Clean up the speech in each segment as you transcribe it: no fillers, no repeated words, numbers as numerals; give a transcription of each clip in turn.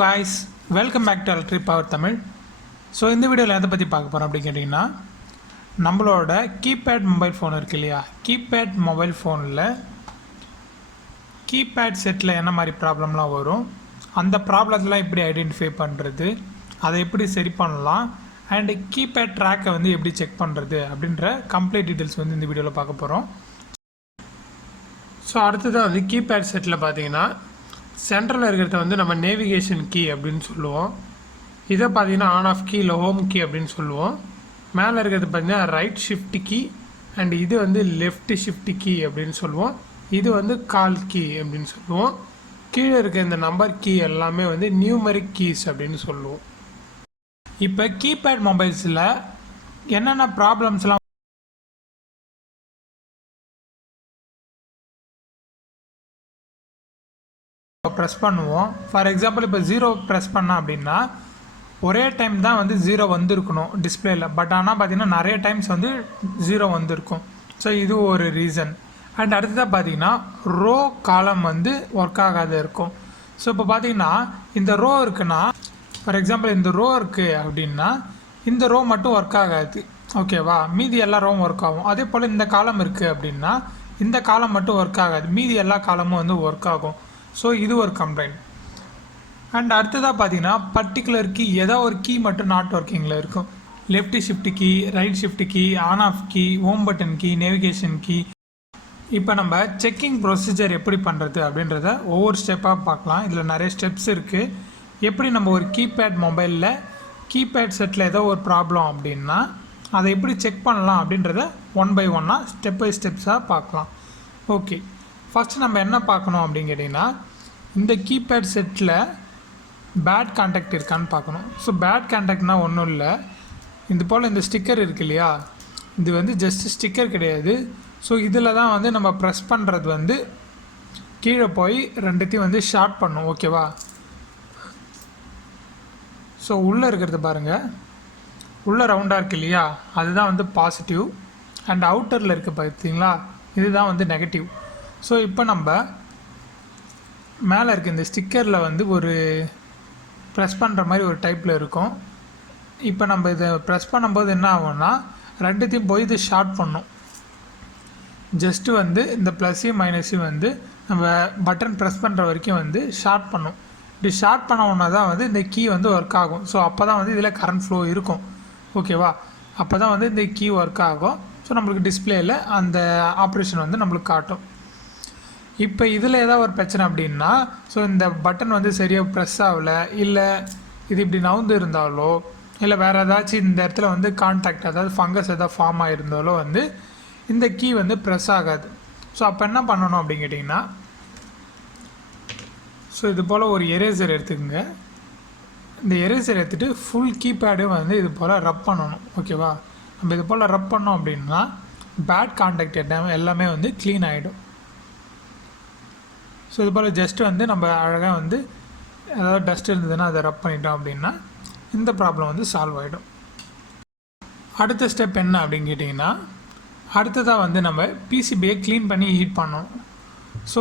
guys, welcome back to Electric Power Tamil. So இந்த வீடியோவில் எதை பற்றி பார்க்க போகிறோம் அப்படின்னு கேட்டிங்கன்னா, நம்மளோட கீபேட் மொபைல் ஃபோன் இருக்கு இல்லையா, கீபேட் மொபைல் ஃபோனில் கீபேட் செட்டில் என்ன மாதிரி ப்ராப்ளம்லாம் வரும், அந்த ப்ராப்ளத்தெலாம் எப்படி ஐடென்டிஃபை பண்ணுறது, அதை எப்படி சரி பண்ணலாம், அண்டு கீபேட் ட்ராக்கை வந்து எப்படி செக் பண்ணுறது அப்படின்ற கம்ப்ளீட் டீட்டெயில்ஸ் வந்து இந்த வீடியோவில் பார்க்க போகிறோம். ஸோ அடுத்ததாக வந்து கீபேட் செட்டில் பார்த்தீங்கன்னா சென்ட்ரலில் இருக்கிறத வந்து நம்ம நேவிகேஷன் கீ அப்படின்னு சொல்லுவோம். இதை பார்த்தீங்கன்னா ஆன் ஆஃப் கீ இல்லை ஹோம் கீ அப்படின்னு சொல்லுவோம். மேலே இருக்கிறது பார்த்தீங்கன்னா ரைட் ஷிஃப்ட் கீ அண்ட் இது வந்து லெஃப்ட் ஷிஃப்ட் கீ அப்படின்னு சொல்லுவோம். இது வந்து கால் கீ அப்படின்னு சொல்லுவோம். கீழே இருக்க இந்த நம்பர் கீ எல்லாமே வந்து நியூமரிக் கீஸ் அப்படின்னு சொல்லுவோம். இப்போ கீபேட் மொபைல்ஸில் என்னென்ன ப்ராப்ளம்ஸ்லாம் ப்ரெஸ் பண்ணுவோம். ஃபார் எக்ஸாம்பிள் இப்போ 0 ப்ரெஸ் பண்ணோம் அப்படின்னா ஒரே டைம் தான் வந்து 0 வந்துருக்கணும் டிஸ்பிளேயில். பட் ஆனால் பார்த்தீங்கன்னா நிறைய டைம்ஸ் வந்து 0 வந்திருக்கும். ஸோ இது ஒரு ரீசன். அண்ட் அடுத்ததாக பார்த்தீங்கன்னா ரோ காலம் வந்து ஒர்க் ஆகாத இருக்கும். ஸோ இப்போ பார்த்தீங்கன்னா இந்த ரோ இருக்குன்னா, ஃபார் எக்ஸாம்பிள் இந்த ரோ இருக்குது அப்படின்னா இந்த ரோ மட்டும் ஒர்க் ஆகாது, ஓகேவா, மீதி எல்லா ரோவும் ஒர்க் ஆகும். அதே போல் இந்த காலம் இருக்குது அப்படின்னா இந்த காலம் மட்டும் ஒர்க் ஆகாது, மீதி எல்லா காலமும் வந்து ஒர்க் ஆகும். ஸோ இது ஒரு கம்ப்ளைண்ட். அண்ட் அடுத்ததாக பார்த்தீங்கன்னா பர்டிகுலர் கீ ஏதோ ஒரு கீ மட்டும் நாட் ஒர்க்கிங்கில் இருக்கும். Left shift key, right shift key, on off key, home button key, navigation key. இப்போ நம்ம செக்கிங் ப்ரொசீஜர் எப்படி பண்ணுறது அப்படின்றத ஒவ்வொரு ஸ்டெப்பாக பார்க்கலாம். இதில் நிறைய ஸ்டெப்ஸ் இருக்குது. எப்படி நம்ம ஒரு கீபேட் மொபைலில் கீபேட் செட்டில் ஏதோ ஒரு ப்ராப்ளம் அப்படின்னா அதை எப்படி செக் பண்ணலாம் அப்படின்றத ஒன் பை ஒன்னாக ஸ்டெப் பை ஸ்டெப்ஸாக பார்க்கலாம். ஓகே, ஃபஸ்ட்டு நம்ம என்ன பார்க்கணும் அப்படின்னு கேட்டிங்கன்னா, இந்த கீபேட் செட்டில் பேட் கான்டாக்ட் இருக்கான்னு பார்க்கணும். ஸோ பேட் கான்டாக்ட்னால் ஒன்றும் இல்லை, இது போல் இந்த ஸ்டிக்கர் இருக்கு இல்லையா, இது வந்து ஜஸ்ட் ஸ்டிக்கர் கிடையாது. ஸோ இதில் தான் வந்து நம்ம ப்ரெஸ் பண்ணுறது வந்து கீழே போய் ரெண்டுத்தையும் வந்து ஷார்ட் பண்ணும், ஓகேவா. ஸோ உள்ளே இருக்கிறது பாருங்கள், உள்ளே ரவுண்டாக இருக்குது இல்லையா, அதுதான் வந்து பாசிட்டிவ். அண்ட் அவுட்டரில் இருக்குது பார்த்தீங்களா, இதுதான் வந்து நெகட்டிவ். ஸோ இப்போ நம்ம மேலே இருக்க இந்த ஸ்டிக்கரில் வந்து ஒரு ப்ரெஸ் பண்ணுற மாதிரி ஒரு டைப்பில் இருக்கும். இப்போ நம்ம இதை ப்ரெஸ் பண்ணும்போது என்ன ஆகும்னா ரெண்டுத்தையும் போய் இது ஷார்ட் பண்ணும். ஜஸ்ட்டு வந்து இந்த ப்ளஸ்ஸையும் மைனஸையும் வந்து நம்ம பட்டன் ப்ரெஸ் பண்ணுற வரைக்கும் வந்து ஷார்ட் பண்ணும். இப்படி ஷார்ட் பண்ணோன்னா தான் வந்து இந்த கீ வந்து ஒர்க் ஆகும். ஸோ அப்போ தான் வந்து இதில் கரண்ட் ஃப்ளோ இருக்கும், ஓகேவா. அப்போ தான் வந்து இந்த கீ ஒர்க் ஆகும். ஸோ நம்மளுக்கு டிஸ்பிளேயில் அந்த ஆப்ரேஷன் வந்து நம்மளுக்கு காட்டும். இப்போ இதில் ஏதாவது ஒரு பிரச்சனை அப்படின்னா, ஸோ இந்த பட்டன் வந்து சரியாக ப்ரெஸ் ஆகலை, இல்லை இது இப்படி நவுந்து இருந்தாலோ, இல்லை வேறு ஏதாச்சும் இந்த இடத்துல வந்து கான்டாக்ட், அதாவது ஃபங்கஸ் எதாவது ஃபார்ம் ஆகிருந்தாலோ வந்து இந்த கீ வந்து ப்ரெஸ் ஆகாது. ஸோ அப்போ என்ன பண்ணணும் அப்படின்னு கேட்டிங்கன்னா, ஸோ இது போல் ஒரு எரேசர் எடுத்துக்கோங்க. இந்த எரேசர் எடுத்துகிட்டு ஃபுல் கீபேடும் வந்து இது போல் ரப் பண்ணணும், ஓகேவா. நம்ம இது போல் ரப் பண்ணோம் அப்படின்னா பேட் கான்டாக்ட் எல்லாமே வந்து க்ளீன் ஆகிடும். ஸோ இது போல் ஜஸ்ட்டு வந்து நம்ம அழகாக வந்து ஏதாவது டஸ்ட் இருந்ததுன்னா அதை ரப் பண்ணிட்டோம் அப்படின்னா இந்த ப்ராப்ளம் வந்து சால்வ் ஆகிடும். அடுத்த ஸ்டெப் என்ன அப்படின்னு கேட்டிங்கன்னா, அடுத்ததாக வந்து நம்ம பிசிபியை க்ளீன் பண்ணி ஹீட் பண்ணணும். ஸோ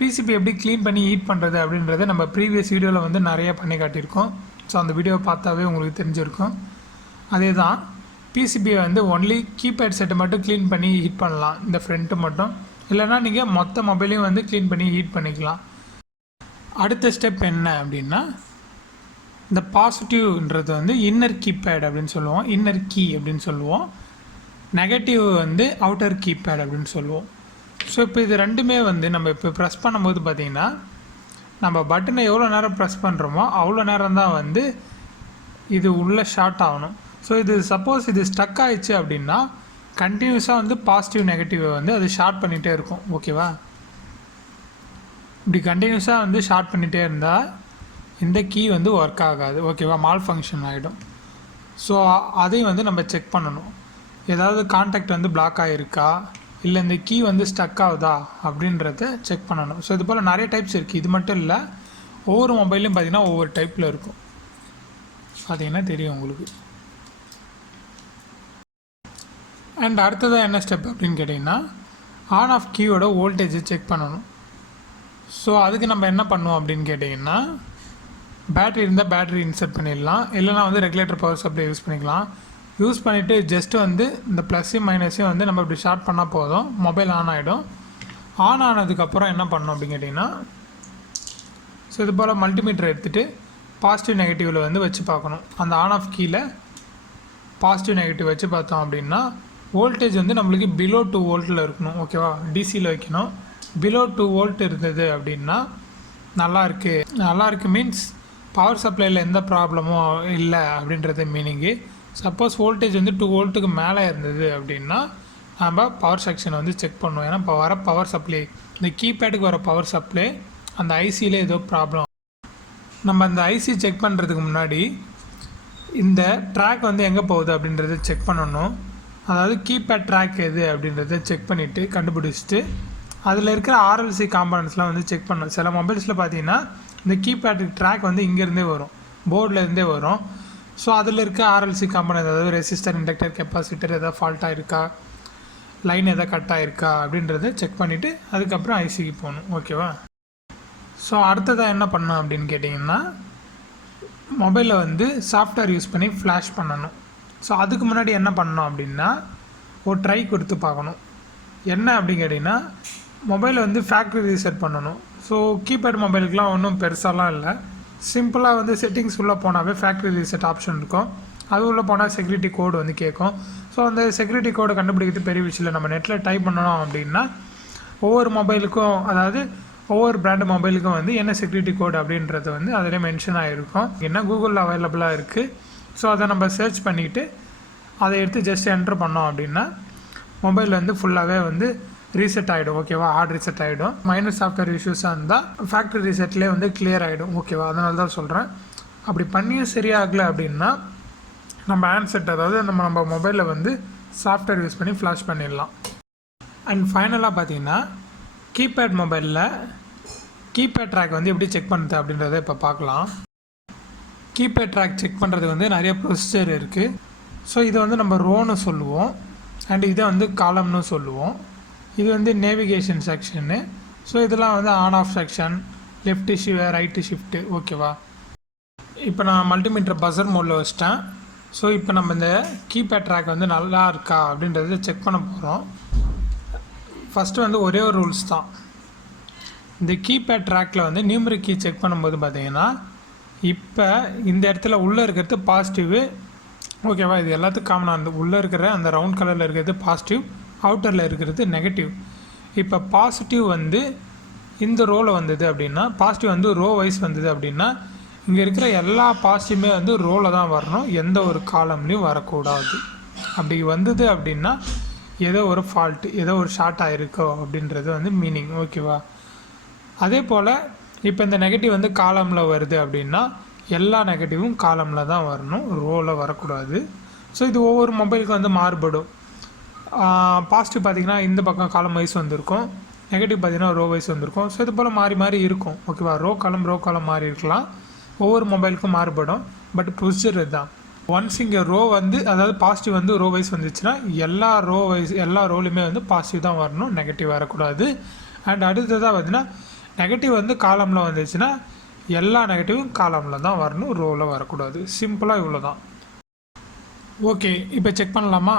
பிசிபி எப்படி க்ளீன் பண்ணி ஹீட் பண்ணுறது அப்படின்றத நம்ம ப்ரீவியஸ் வீடியோவில் வந்து நிறைய பண்ணி காட்டியிருக்கோம். ஸோ அந்த வீடியோவை பார்த்தாவே உங்களுக்கு தெரிஞ்சிருக்கும். அதே தான் பிசிபியை வந்து ஒன்லி கீபேட் செட்டை மட்டும் க்ளீன் பண்ணி ஹீட் பண்ணலாம், இந்த ஃப்ரண்ட்டு மட்டும். இல்லைனா நீங்கள் மொத்த மொபைலையும் வந்து க்ளீன் பண்ணி ஹீட் பண்ணிக்கலாம். அடுத்த ஸ்டெப் என்ன அப்படின்னா, இந்த பாசிட்டிவ்ன்றது வந்து இன்னர் கீபேட் அப்படின்னு சொல்லுவோம், இன்னர் கீ அப்படின்னு சொல்லுவோம். நெகட்டிவ் வந்து அவுட்டர் கீபேட் அப்படின்னு சொல்லுவோம். ஸோ இப்போ இது ரெண்டுமே வந்து நம்ம இப்போ ப்ரெஸ் பண்ணும்போது பார்த்திங்கன்னா நம்ம பட்டனை எவ்வளோ நேரம் ப்ரெஸ் பண்ணுறோமோ அவ்வளோ நேரம் தான் வந்து இது உள்ளே ஷார்ட் ஆகணும். ஸோ இது சப்போஸ் இது ஸ்டக் ஆகிடுச்சு அப்படின்னா கண்டினியூஸாக வந்து பாசிட்டிவ் நெகட்டிவை வந்து அது ஷார்ட் பண்ணிகிட்டே இருக்கும், ஓகேவா. இப்படி கண்டினியூஸாக வந்து ஷார்ட் பண்ணிகிட்டே இருந்தால் இந்த கீ வந்து ஒர்க் ஆகாது, ஓகேவா, மால் ஃபங்க்ஷன் ஆகிடும். ஸோ அதையும் வந்து நம்ம செக் பண்ணணும். ஏதாவது கான்டாக்ட் வந்து பிளாக் ஆகிருக்கா, இல்லை இந்த கீ வந்து ஸ்டக் ஆகுதா அப்படின்றத செக் பண்ணணும். ஸோ இது போல் நிறைய டைப்ஸ் இருக்குது. இது மட்டும் இல்லை, ஒவ்வொரு மொபைல்லையும் பார்த்திங்கன்னா ஒவ்வொரு டைப்பில் இருக்கும், பார்த்திங்கன்னா தெரியும் உங்களுக்கு. அண்ட் அடுத்ததாக என்ன ஸ்டெப் அப்படின்னு கேட்டிங்கன்னா, ஆன் ஆஃப் கீயோட வோல்டேஜை செக் பண்ணணும். ஸோ அதுக்கு நம்ம என்ன பண்ணுவோம் அப்படின்னு கேட்டிங்கன்னா, பேட்ரி இருந்தால் பேட்ரி இன்சர்ட் பண்ணிடலாம், இல்லைனா வந்து ரெகுலேட்டர் பவர் சப்ளை யூஸ் பண்ணிக்கலாம். யூஸ் பண்ணிவிட்டு ஜஸ்ட்டு வந்து இந்த ப்ளஸ்ஸையும் மைனஸையும் வந்து நம்ம இப்படி ஷார்ட் பண்ணால் போதும், மொபைல் ஆன் ஆகிடும். ஆன் ஆனதுக்கப்புறம் என்ன பண்ணணும் அப்படின்னு கேட்டிங்கன்னா, ஸோ இது போல் மல்டிமீட்டர் எடுத்துகிட்டு பாசிட்டிவ் நெகட்டிவில் வந்து வச்சு பார்க்கணும். அந்த ஆன் ஆஃப் கீழே பாசிட்டிவ் நெகட்டிவ் வச்சு பார்த்தோம் அப்படின்னா வோல்டேஜ் வந்து நம்மளுக்கு பிலோ 2 வோல்ட்டில் இருக்கணும். ஓகேவா, டிசியில் வைக்கணும். பிலோ 2 வோல்ட் இருந்தது அப்படின்னா நல்லாயிருக்கு மீன்ஸ் பவர் சப்ளையில் எந்த ப்ராப்ளமும் இல்லை அப்படின்றது மீனிங்கு. சப்போஸ் வோல்டேஜ் வந்து 2 வோல்ட்டுக்கு மேலே இருந்தது அப்படின்னா நம்ம பவர் செக்ஷனை வந்து செக் பண்ணுவோம். ஏன்னா இப்போ வர பவர் சப்ளை, இந்த கீபேடுக்கு வர பவர் சப்ளை அந்த ஐசியில் ஏதோ ப்ராப்ளம். நம்ம அந்த ஐசி செக் பண்ணுறதுக்கு முன்னாடி இந்த ட்ராக் வந்து எங்கே போகுது அப்படின்றத செக் பண்ணணும். அதாவது கீபேட் ட்ராக் எது அப்படின்றத செக் பண்ணிவிட்டு கண்டுபிடிச்சிட்டு அதில் இருக்கிற ஆர்எல்சி காம்பனன்ட்ஸ்லாம் வந்து செக் பண்ணணும். சில மொபைல்ஸில் பார்த்தீங்கன்னா இந்த கீபேட் ட்ராக் வந்து இங்கேருந்தே வரும், போர்டில் இருந்தே வரும். ஸோ அதில் இருக்க ஆர்எல்சி காம்பனன்ட், அதாவது ரெசிஸ்டர், இண்டக்டர், கெப்பாசிட்டர் எதாவது ஃபால்ட்டாக இருக்கா, லைன் எதாவது கட் ஆகிருக்கா அப்படின்றத செக் பண்ணிவிட்டு அதுக்கப்புறம் ஐசிக்கு போகணும். ஓகேவா. ஸோ அடுத்ததாக என்ன பண்ணணும் அப்படின்னு கேட்டிங்கன்னா, மொபைலில் வந்து சாஃப்ட்வேர் யூஸ் பண்ணி ஃப்ளாஷ் பண்ணணும். ஸோ அதுக்கு முன்னாடி என்ன பண்ணணும் அப்படின்னா ஒரு ட்ரை கொடுத்து பார்க்கணும். என்ன அப்படின்னு கேட்டிங்கன்னா, மொபைலை வந்து ஃபேக்ட்ரி ரீசெட் பண்ணணும். ஸோ கீபேட் மொபைலுக்குலாம் ஒன்றும் பெருசாலாம் இல்லை, சிம்பிளாக வந்து செட்டிங்ஸ் உள்ளே போனாவே ஃபேக்ட்ரி ரீசெட் ஆப்ஷன் இருக்கும். அது உள்ளே போனால் செக்யூரிட்டி கோடு வந்து கேட்கும். ஸோ அந்த செக்யூரிட்டி கோடை கண்டுபிடிக்கிறது பெரிய விஷயம் இல்லை. நம்ம நெட்டில் டைப் பண்ணணும் அப்படின்னா ஒவ்வொரு மொபைலுக்கும், அதாவது ஒவ்வொரு பிராண்டு மொபைலுக்கும் வந்து என்ன செக்யூரிட்டி கோடு அப்படின்றது வந்து அதிலே மென்ஷன் ஆகிருக்கும். என்ன கூகுளில் அவைலபிளாக இருக்குது. ஸோ அதை நம்ம சர்ச் பண்ணிவிட்டு அதை எடுத்து ஜஸ்ட் என்ட்ரு பண்ணோம் அப்படின்னா மொபைல் வந்து ஃபுல்லாகவே வந்து ரீசெட் ஆகிடும். ஓகேவா, ஹார்ட் ரீசெட் ஆகிடும். மைனர் சாஃப்ட்வேர் இஷ்யூஸாக இருந்தால் ஃபேக்ட்ரி ரீசெட்லேயே வந்து கிளியர் ஆகிடும். ஓகேவா, அதனால தான் சொல்கிறேன். அப்படி பண்ணியும் சரியாகலை அப்படின்னா நம்ம ஹேண்ட்செட், அதாவது நம்ம மொபைலில் வந்து சாஃப்ட்வேர் யூஸ் பண்ணி ஃப்ளாஷ் பண்ணிடலாம். அண்ட் ஃபைனலாக பார்த்தீங்கன்னா கீபேட் மொபைலில் கீபேட் ட்ராக் வந்து எப்படி செக் பண்ணுறது அப்படின்றத இப்போ பார்க்கலாம். கீபேட் ட்ராக் செக் பண்ணுறது வந்து நிறைய ப்ரொசீஜர் இருக்குது. ஸோ இதை வந்து நம்ம ரோன்னு சொல்லுவோம், அண்ட் இதை வந்து காலம்னு சொல்லுவோம். இது வந்து நேவிகேஷன் செக்ஷன்னு. ஸோ இதெல்லாம் வந்து on off section, left right shift. ஓகேவா, இப்போ நான் மல்டிமீட்டர் பஸர் மோடில் வச்சிட்டேன். ஸோ இப்போ நம்ம இந்த கீபேட் ட்ராக் வந்து நல்லா இருக்கா அப்படின்றத செக் பண்ண போகிறோம். ஃபஸ்ட்டு வந்து ஒரே ஒரு ரூல்ஸ் தான். இந்த கீபேட் ட்ராக்கில் வந்து நியூமரிக் கீ செக் பண்ணும்போது பார்த்தீங்கன்னா இப்போ இந்த இடத்துல உள்ளே இருக்கிறது பாசிட்டிவ். ஓகேவா, இது எல்லாத்துக்கும் காமனாக இருந்து உள்ளே இருக்கிற அந்த ரவுண்ட் கலரில் இருக்கிறது பாசிட்டிவ், அவுட்டரில் இருக்கிறது நெகட்டிவ். இப்போ பாசிட்டிவ் வந்து இந்த ரோவில் வந்தது அப்படின்னா, பாசிட்டிவ் வந்து ரோ வைஸ் வந்தது அப்படின்னா இங்கே இருக்கிற எல்லா பாசிட்டிவுமே வந்து ரோவில் தான் வரணும், எந்த ஒரு காலம்லேயும் வரக்கூடாது. அப்படி வந்தது அப்படின்னா ஏதோ ஒரு ஃபால்ட்டு, ஏதோ ஒரு ஷார்ட் ஆகிருக்கோ அப்படின்றது வந்து மீனிங். ஓகேவா, அதே போல் இப்போ இந்த நெகட்டிவ் வந்து காலமில் வருது அப்படின்னா எல்லா நெகட்டிவும் காலமில் தான் வரணும், ரோவில் வரக்கூடாது. ஸோ இது ஒவ்வொரு மொபைலுக்கும் வந்து மாறுபடும். பாசிட்டிவ் பார்த்திங்கன்னா இந்த பக்கம் காலம் வைஸ் வந்திருக்கும், நெகட்டிவ் பார்த்திங்கன்னா ரோ வைஸ் வந்திருக்கும். ஸோ இது போல் மாறி மாறி இருக்கும். ஓகேவா, ரோ காலம் மாறி இருக்கலாம், ஒவ்வொரு மொபைலுக்கும் மாறுபடும். பட் ப்ரொசீஜர் இதுதான். ஒன்ஸ் இங்கே ரோ வந்து, அதாவது பாசிட்டிவ் வந்து ரோ வைஸ் வந்துச்சுன்னா எல்லா ரோலையுமே வந்து பாசிட்டிவ் தான் வரணும், நெகட்டிவ் வரக்கூடாது. அண்ட் அடுத்ததாக பார்த்தீங்கன்னா நெகட்டிவ் வந்து காலமில் வந்துச்சுன்னா எல்லா நெகட்டிவும் காலமில் தான் வரணும், ரோவில் வரக்கூடாது. சிம்பிளாக இவ்வளோ தான். ஓகே, இப்போ செக் பண்ணலாமா?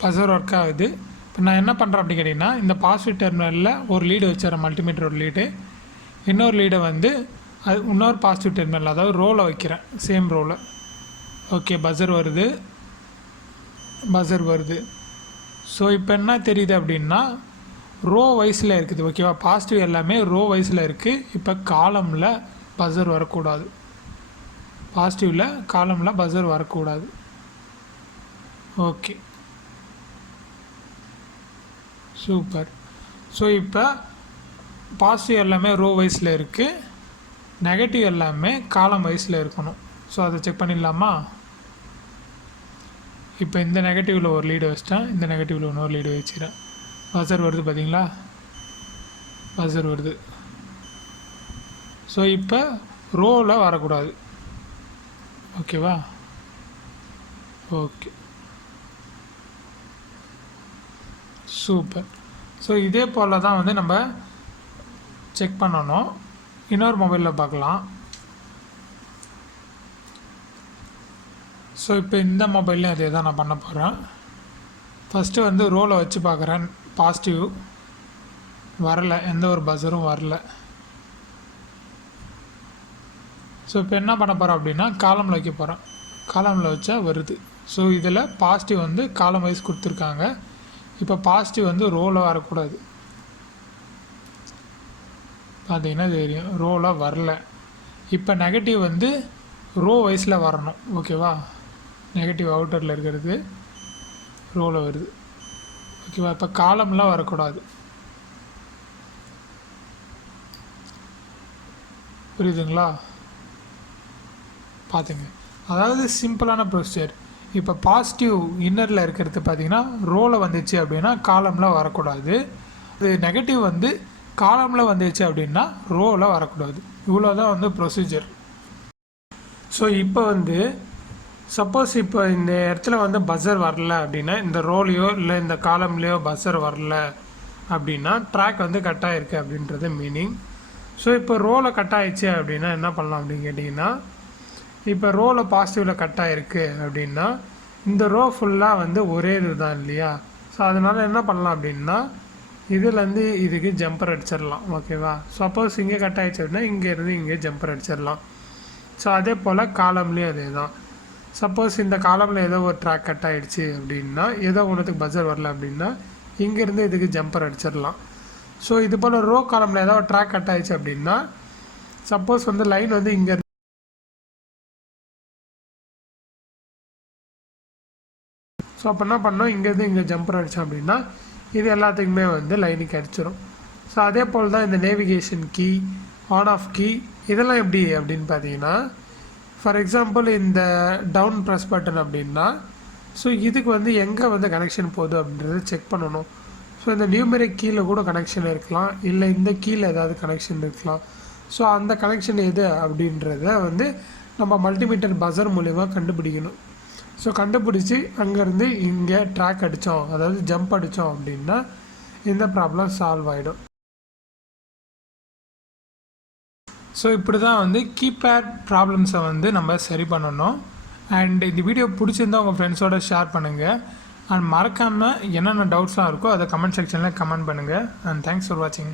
பஸர் ஒர்க் ஆகுது. இப்போ நான் என்ன பண்ணுறேன் அப்படின்னு கேட்டிங்கன்னா, இந்த பாசிட்டிவ் டெர்மினலில் ஒரு லீடு வச்சுறேன், மல்டிமீட்டர் ஒரு லீடு. இன்னொரு லீடை வந்து அது இன்னொரு பாசிட்டிவ் டெர்மினல், அதாவது ரோவில் வைக்கிறேன், சேம் ரோவில். ஓகே, பஸர் வருது. ஸோ இப்போ என்ன தெரியுது அப்படின்னா ரோ வைஸில் இருக்குது. ஓகேவா, பாசிட்டிவ் எல்லாமே ரோ வைஸில் இருக்குது. இப்போ காலமில் பஸர் வரக்கூடாது, பாசிட்டிவில் காலமில் பஸர் வரக்கூடாது. Okay, super. ஸோ இப்போ பாசிட்டிவ் எல்லாமே ரோ வைஸில் இருக்குது, நெகட்டிவ் எல்லாமே காலம் வைஸில் இருக்கணும். ஸோ அதை செக் பண்ணிடலாமா? இப்போ இந்த நெகட்டிவில் ஒரு லீடு வச்சிட்டேன், இந்த நெகட்டிவில் இன்னொரு லீடு வச்சுக்கிறேன். பஸர் வருது பார்த்தீங்களா, பஸர் வருது. ஸோ இப்போ ரோவில் வரக்கூடாது. ஓகேவா, ஓகே, சூப்பர். ஸோ இதே போல் தான் வந்து நம்ம செக் பண்ணணும். இன்னொரு மொபைலில் பார்க்கலாம். ஸோ இப்போ இந்த மொபைல்லையும் அதே தான் நான் பண்ண போகிறேன். ஃபஸ்ட்டு வந்து ரோவில் வச்சு பார்க்குறேன். பாசிட்டிவ் வரல, எந்த ஒரு பஸரும் வரல. ஸோ இப்போ என்ன பண்ண போகிறோம் அப்படின்னா காலமில் வைக்க போகிறேன். காலமில் வச்சா வருது. ஸோ இதில் பாசிட்டிவ் வந்து காலம் வைஸ் கொடுத்துருக்காங்க. இப்போ பாசிட்டிவ் வந்து ரோவில் வரக்கூடாது. பார்த்தீங்கன்னா தெரியும் ரோவில் வரல. இப்போ நெகட்டிவ் வந்து ரோ வைஸில் வரணும். ஓகேவா, நெகட்டிவ் அவுட்டரில் இருக்கிறது ரோவில் வருது. ஓகேவா, இப்போ காலம்லாம் வரக்கூடாது. புரியுதுங்களா? பார்த்துங்க, அதாவது சிம்பிளான ப்ரொசீஜர். இப்போ பாசிட்டிவ் இன்னரில் இருக்கிறது பார்த்திங்கன்னா ரோவில் வந்துச்சு அப்படின்னா காலமில் வரக்கூடாது. அது நெகட்டிவ் வந்து காலமில் வந்துச்சு அப்படின்னா ரோவில் வரக்கூடாது. இவ்வளோ தான் வந்து ப்ரொசீஜர். ஸோ இப்போ வந்து சப்போஸ் இப்போ இந்த இடத்துல வந்து பஸர் வரல அப்படின்னா, இந்த ரோலையோ இல்லை இந்த காலம்லேயோ பஸர் வரல அப்படின்னா ட்ராக் வந்து கட் ஆகிருக்கு அப்படின்றது மீனிங். ஸோ இப்போ ரோவில் கட் ஆகிடுச்சு அப்படின்னா என்ன பண்ணலாம் அப்படின்னு கேட்டிங்கன்னா, இப்போ ரோவில் பாசிட்டிவில் கட் ஆகிருக்கு அப்படின்னா இந்த ரோ ஃபுல்லாக வந்து ஒரே இது தான் இல்லையா? ஸோ அதனால் என்ன பண்ணலாம் அப்படின்னா இதுலேருந்து இதுக்கு ஜம்பர் அடிச்சிடலாம். ஓகேவா, சப்போஸ் இங்கே கட் ஆகிடுச்சு அப்படின்னா இங்கேருந்து இங்கே ஜம்பர் அடிச்சிடலாம். ஸோ அதே போல் காலம்லேயும் அதே தான். சப்போஸ் இந்த காலமில் ஏதோ ஒரு ட்ராக் கட் ஆகிடுச்சு அப்படின்னா, ஏதோ ஒன்றுத்துக்கு பஸர் வரல அப்படின்னா இங்கேருந்து இதுக்கு ஜம்பர் அடிச்சிடலாம். ஸோ இது போல் ரோ காலமில் ஏதோ ஒரு ட்ராக் கட் ஆகிடுச்சு அப்படின்னா, சப்போஸ் வந்து லைன் வந்து இங்கே, ஸோ அப்போ என்ன பண்ணோம், இங்கேருந்து இங்கே ஜம்பர் அடித்தோம் அப்படின்னா இது எல்லாத்துக்குமே வந்து லைனுக்கு அடிச்சிடும். ஸோ அதே போல் தான் இந்த navigation key, on off key, இதெல்லாம் எப்படி அப்படின்னு பார்த்தீங்கன்னா, ஃபார் எக்ஸாம்பிள் இந்த டவுன் ப்ரெஸ் பட்டன் அப்படின்னா, ஸோ இதுக்கு வந்து எங்கே வந்து கனெக்ஷன் போகுது அப்படின்றத செக் பண்ணணும். ஸோ இந்த நியூமெரிக் கீழே கூட கனெக்ஷன் இருக்கலாம், இல்லை இந்த கீழே ஏதாவது கனெக்ஷன் இருக்கலாம். ஸோ அந்த கனெக்ஷன் எது அப்படின்றத வந்து நம்ம மல்டிமீட்டர் பஸர் மூலிமா கண்டுபிடிக்கணும். ஸோ கண்டுபிடிச்சி அங்கேருந்து இங்கே ட்ராக் அடித்தோம், அதாவது ஜம்ப் அடித்தோம் அப்படின்னா இந்த ப்ராப்ளம் சால்வ் ஆகிடும். ஸோ இப்படி தான் வந்து கீபேட் ப்ராப்ளம்ஸை வந்து நம்ம சரி பண்ணணும். அண்ட் இந்த வீடியோ பிடிச்சிருந்தால் உங்கள் ஃப்ரெண்ட்ஸோடு ஷேர் பண்ணுங்கள். அண்ட் மறக்காமல் என்னென்ன டவுட்ஸ்லாம் இருக்கோ அதை கமெண்ட் செக்ஷனில் கமெண்ட் பண்ணுங்கள். அண்ட் தேங்க்ஸ் ஃபார் வாட்சிங்.